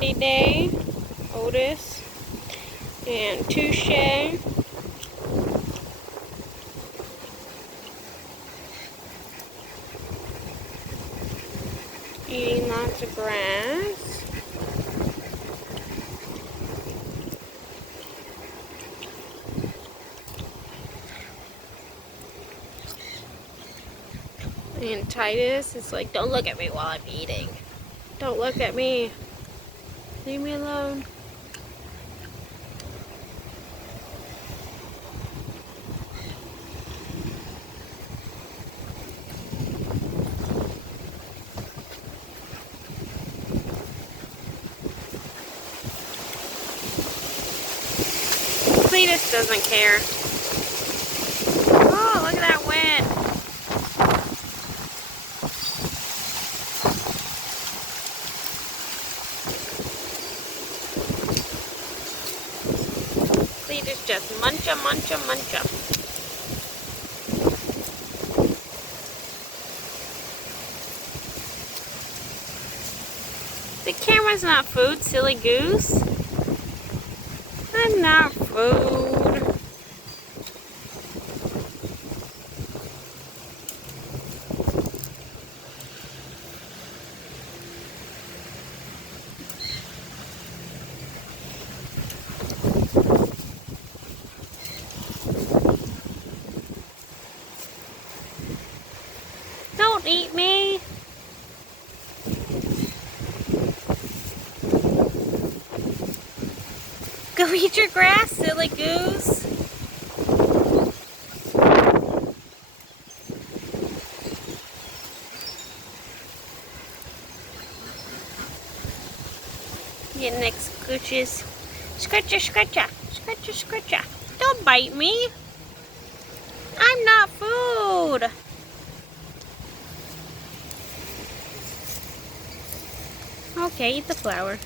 Windy Day, Otis, and Touche. Eating lots of grass. And Titus is like, don't look at me while I'm eating. Don't look at me. Leave me alone. Cletus doesn't care. Oh, look at that wind. Cletus just muncha, muncha, muncha. The camera's not food, silly goose. I'm not food. Don't eat me. Go eat your grass, silly goose. Your next scooches. Scratcha, scratcha, scratcha, scratcha. Don't bite me. I'm not food. Okay, eat the flower.